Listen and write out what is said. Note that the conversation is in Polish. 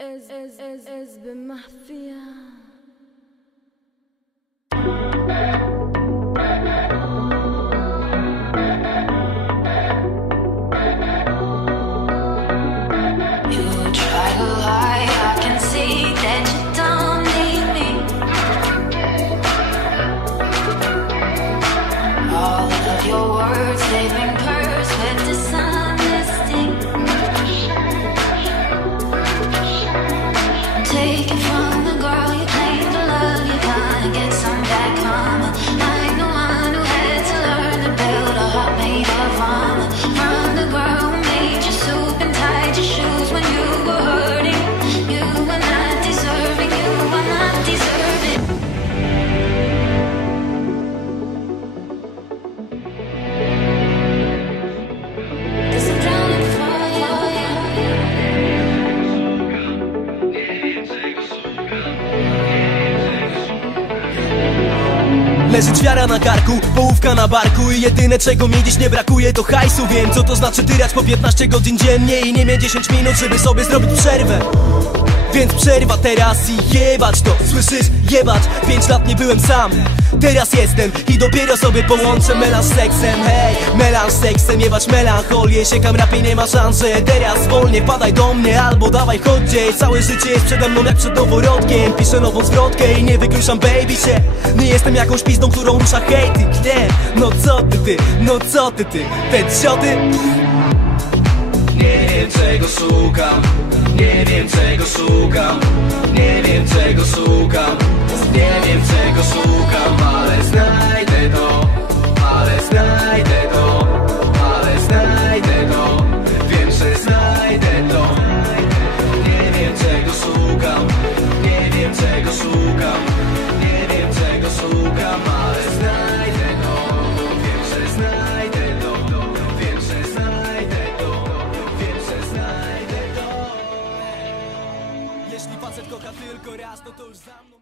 SB Mafia. Your words, they've been cursed with dishonesty. Take it from the girl you claim to love, you're gonna get some back karma. I'm the one who had to learn to build a heart made of armor. From the girl who made your soup and tied your shoes when you were hurting. You were not deserving, you were not deserving. Leży ćwiara na karku, połówka na barku i jedyne czego mi dziś nie brakuje to hajsu. Wiem co to znaczy tyrać po 15 godzin dziennie i nie mieć 10 minut, żeby sobie zrobić przerwę. Więc przerwa teraz i jebać to, słyszysz? Jebać, 5 lat nie byłem sam. Teraz jestem i dopiero sobie połączę melanż z seksem. Hej, melanż z seksem, jebać melancholię. Siekam rapie, nie ma szans, że teraz wolnie wpadaj do mnie albo dawaj chodź gdzieś. Całe życie jest przede mną jak przed noworodkiem. Piszę nową zwrotkę i nie wykluczam baby się. Nie jestem jakąś pizdą, którą rusza hejting. Nie, no co ty, no co ty, te cioty. Nie wiem czego szukam, nie wiem czego szukam, nie wiem czego szukam, nie wiem czego szukam, ale znajdę to, ale znajdę to, ale znajdę to, wiem, że znajdę to. Nie wiem czego szukam, nie wiem czego szukam, nie wiem czego szukam, ale znajdę to, wiem, że znajdę to, wiem, że znajdę to, wiem, że znajdę to. Jeśli facet kocha tylko raz, no to już za mną.